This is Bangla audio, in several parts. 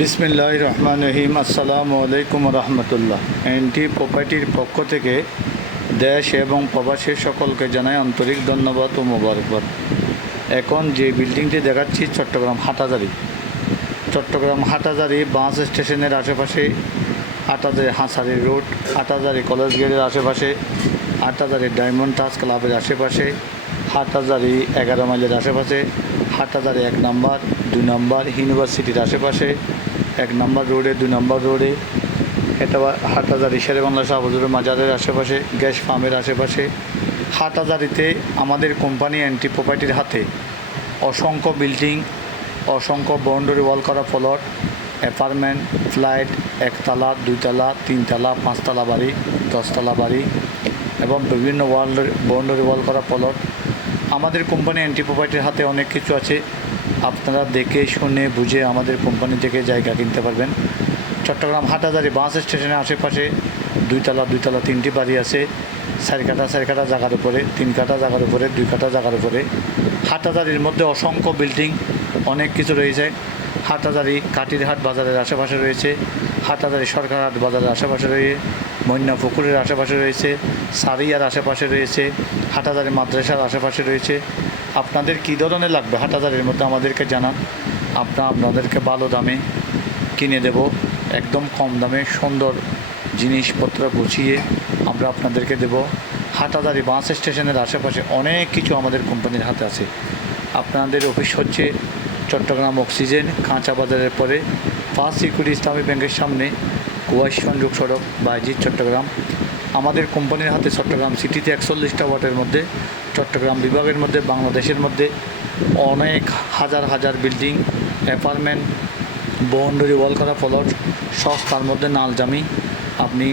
বিসমিল্লাহির রহমানির রহিম। আসসালামু আলাইকুম রহমতুল্লাহ। এনটি প্রপার্টির পক্ষ থেকে দেশ এবং প্রবাসীর সকলকে জানাই আন্তরিক ধন্যবাদ ও মোবারকবাদ। এখন যে বিল্ডিংটি দেখাচ্ছি চট্টগ্রাম হাটাজারি বাস স্টেশনের আশেপাশে, হাটাজারি হাসারি রোড, হাটাজারি কলেজ গেটের আশেপাশে, হাটাজারি ডায়মন্ড টাচ ক্লাবের আশেপাশে, হাটাজারি 11 মাইলের আশেপাশে, হাটাজারি 1 নম্বর 2 নম্বর ইউনিভার্সিটির আশেপাশে, 1 নম্বর রোডে 2 নম্বর রোডে, এটা হাটাজারি শেরেবাংলা শাহ হুজুরের মাজারের আশেপাশে, গ্যাস ফার্মের আশেপাশে। হাটাজারিতে আমাদের কোম্পানি এনটি প্রপার্টির হাতে অসংখ্য বিল্ডিং, অসংখ্য বাউন্ডারি ওয়াল করা প্লট, অ্যাপার্টমেন্ট, ফ্ল্যাট, 1 তলা 2 তলা 3 তলা 5 তলা বাড়ি, 10 তলা বাড়ি এবং বিভিন্ন বাউন্ডারি ওয়াল করা প্লট। আমাদের কোম্পানি এনটি প্রপার্টির হাতে অনেক কিছু আছে। আপনারা দেখে শুনে বুঝে আমাদের কোম্পানি থেকে জায়গা কিনতে পারবেন। চট্টগ্রাম হাটাজারি বাস স্টেশনের আশেপাশে 2 তলা 3টি বাড়ি আছে। 4 কাঠা জায়গার উপরে, 3 কাঠা জায়গার উপরে, 2 কাঠা জায়গার উপরে। হাটাজারির মধ্যে অসংখ্য বিল্ডিং, অনেক কিছু রয়েছে। হাটাজারি কাটিরহাট বাজারের আশেপাশে রয়েছে, হাটাজারি সরকারহাট বাজারের আশেপাশে রয়েছে, মৈনা পুকুরের আশেপাশে রয়েছে, সারিয়ার আশেপাশে রয়েছে, হাটাজারি মাদ্রাসার আশেপাশে রয়েছে। আপনাদের কী ধরনের লাগবে হাটাজারির মধ্যে আমাদেরকে জানান। আপনাদেরকে ভালো দামে কিনে দেব, একদম কম দামে সুন্দর জিনিসপত্র গুছিয়ে আমরা আপনাদেরকে দেব। হাটাজারি বাস স্টেশনের আশেপাশে অনেক কিছু আমাদের কোম্পানির হাতে আছে। আপনাদের অফিস হচ্ছে চট্টগ্রাম অক্সিজেন কাঁচা বাজারের পরে ফার্স্ট সিকিউরিটি ইসলামী ব্যাংকের সামনে, কুয়াশ সংযোগ সড়ক বাইজিৎ চট্টগ্রাম। আমাদের কোম্পানির হাতে চট্টগ্রাম সিটিতে 41টা ওয়ার্ডের মধ্যে, চট্টগ্রাম বিভাগের মধ্যে, বাংলাদেশের মধ্যে অনেক হাজার বিল্ডিং, অ্যাপার্টমেন্ট, বাউন্ডারি ওয়াল করা প্লট, সস্তার মধ্যে নালজামি। আপনি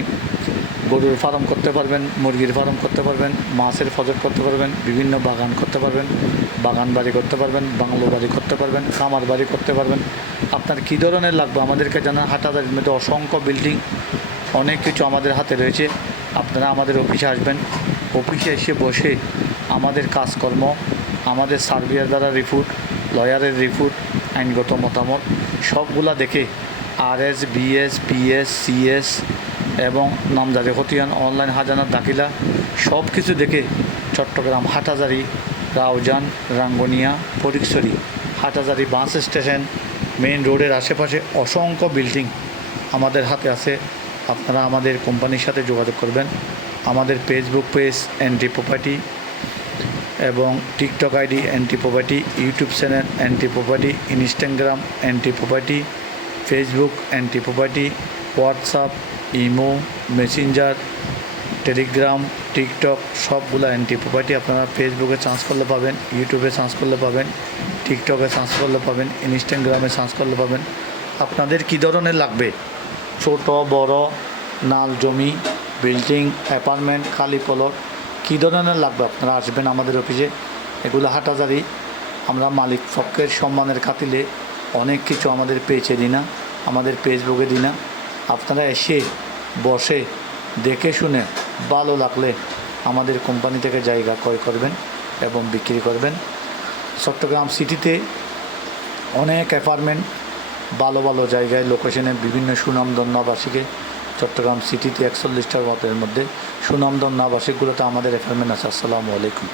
গরুর ফার্ম করতে পারবেন, মুরগির ফার্ম করতে পারবেন, মাছের ফজর করতে পারবেন, বিভিন্ন বাগান করতে পারবেন, বাগান বাড়ি করতে পারবেন, বাংলো বাড়ি করতে পারবেন, খামার বাড়ি করতে পারবেন। আপনার কী ধরনের লাগবে আমাদেরকে জানান। হাটাজারির মধ্যে অসংখ্য বিল্ডিং, অনেক কিছু আমাদের হাতে রয়েছে। আপনারা আমাদের অফিসে আসবেন, অফিসে এসে বসে আমাদের কাজকর্ম, আমাদের সার্ভেয়ার দ্বারা রিপোর্ট, লয়ারের রিপোর্ট, আইনগত মতামত সবগুলা দেখে RS, BS, PS, CS এবং নামজারি খতিয়ান, অনলাইন হাজানার দাখিলা সব কিছু দেখে Chittagong Hathazari, Raozan, Rangunia, Fatikchhari, Hathazari bus station, main রোডের আশেপাশে অসংখ্য বিল্ডিং আমাদের হাতে আছে। আপনারা আমাদের কোম্পানির সাথে যোগাযোগ করবেন। আমাদের ফেসবুক পেজ এনটি প্রপার্টি এবং TikTok ID NT property, YouTube channel NT property, Instagram NT property, Facebook NT property, WhatsApp, imo, Messenger, Telegram, TikTok সবগুলো এনটি প্রপার্টি। আপনারা ফেসবুকে সার্চ করলে পাবেন, ইউটিউবে সার্চ করলে পাবেন, টিকটকে সার্চ করলে পাবেন, ইনস্টাগ্রামে সার্চ করলে পাবেন। আপনাদের কী ধরনের লাগবে, ছোট বড়, নাল জমি, বিল্ডিং, অ্যাপার্টমেন্ট, খালি প্লট, কী ধরনের লাগবে আপনারা আসবেন আমাদের অফিসে। এগুলো হাটাজারি আমরা মালিক পক্ষের সম্মানের খাতিরে অনেক কিছু আমাদের পেজে দিই না, আমাদের ফেসবুকে দিই না। আপনারা এসে বসে দেখে শুনে ভালো লাগলে আমাদের কোম্পানি থেকে জায়গা ক্রয় করবেন এবং বিক্রি করবেন। চট্টগ্রাম সিটিতে অনেক অ্যাপার্টমেন্ট, ভালো জায়গায় লোকেশনে বিভিন্ন সুনামধন্য আবাসিকে, চট্টগ্রাম সিটিতে 41টা ওয়ার্ডের মধ্যে সুনামধন্য আবাসিকগুলোতে আমাদের অ্যাপার্টমেন্ট আছে। আসসালামু আলাইকুম।